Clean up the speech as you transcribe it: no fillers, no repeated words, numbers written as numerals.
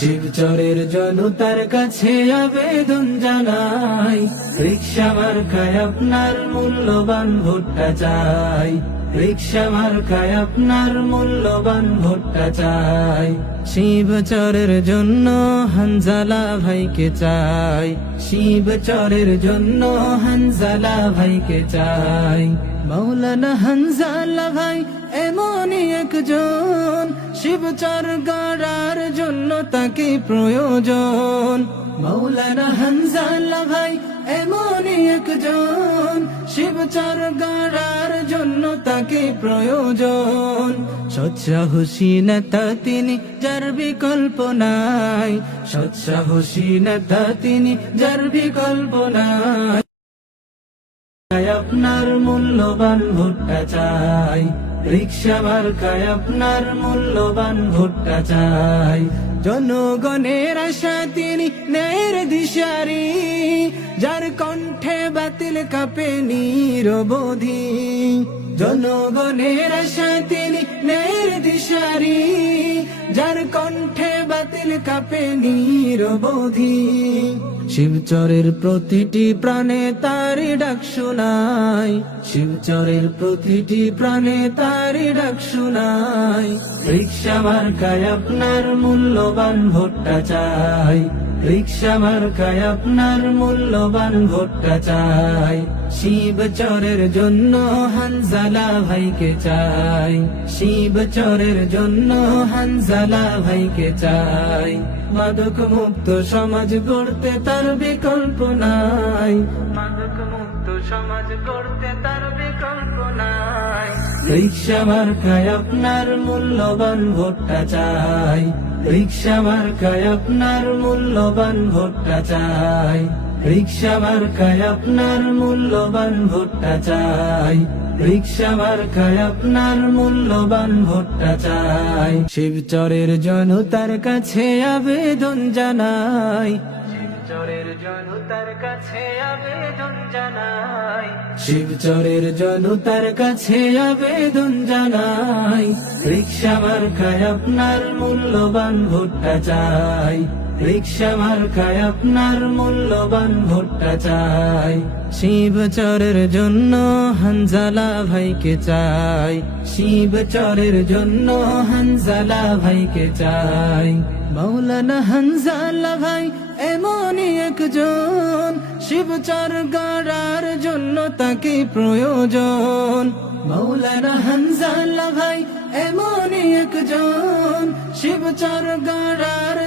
শিবচরের জনতার কাছে আবেদন জানাই, রিকশা মার্কায় আপনার মূল্যবান ভোটটা চাই। রিকশা মার্কায় আপনার মূল্যবান ভোটটা চাই। শিবচরের জন্য হানজালা ভাইকে চাই, শিবচরের জন্য হানজালা ভাইকে চাই। মাওলানা হানজালা ভাই এমনই একজন, শিবচর গড়ার জন্য তাকে প্রয়োজন। মাওলানা হানজালা ভাই এমনই একজন, শিবচর গড়ার জন্য তাকে প্রয়োজন। সৎসাহসী নেতা তিনি, যার বিকল্প নাই। সৎসাহসী নেতা তিনি, যার বিকল্প নাই। আপনার মূল্যবান ভোটটা চাই, রিকশা মার্কায় আপনার মূল্যবান ভোটটা চাই। জনগণের আশা তিনি, ন্যায়ের দিশারি, যার কণ্ঠে বাতিল কাঁপে নিরবধি। জনগণের আশা তিনি, ন্যায়ের দিশারি, যার কণ্ঠে বাতিল কাঁপে নিরবধি। শিবচরের প্রতিটি প্রাণে তারি ডাক শোনাই, শিবচরের প্রতিটি প্রাণে তারি ডাক শোনাই। রিকশা মার্কায় আপনার মূল্যবান ভোটটা চাই, রিকশা মার্কায় আপনার মূল্যবান ভোটটা চাই। শিবচরের জন্য হানজালা ভাইকে চাই, শিবচরের জন্য হানজালা ভাইকে চাই। মাদক মুক্ত সমাজ গড়তে তার বিকল্প নাই, মাদক মুক্ত সমাজ গড়তে তার বিকল্প নাই। রিকশা মার্কায় আপনার মূল্যবান ভোটটা চাই, রিকশা মার্কায় আপনার মূল্যবান ভোটটা চাই। রিকশা মার্কায় আপনার মূল্যবান ভোটটা চাই, রিকশা মার্কায় আপনার মূল্যবান ভোটটা চাই। শিবচরের জনতার কাছে আবেদন জানাই, শিবচরের জনতার কাছে আবেদন জানাই। শিবচরের জনতার কাছে আবেদন জানাই, রিকশা মার্কায় আপনার মূল্যবান ভোটটা চাই, রিকশা মার্কায় আপনার মূল্যবান ভোটটা চাই। শিবচরের জন্য হানজালা ভাইকে চাই, শিবচরের জন্য হানজালা ভাইকে চাই। মাওলানা হানজালা ভাই এমনই একজন, শিবচর গড়ার জন্য তাকে প্রয়োজন। মাওলানা হানজালা ভাই এমনই একজন, শিবচর গড়ার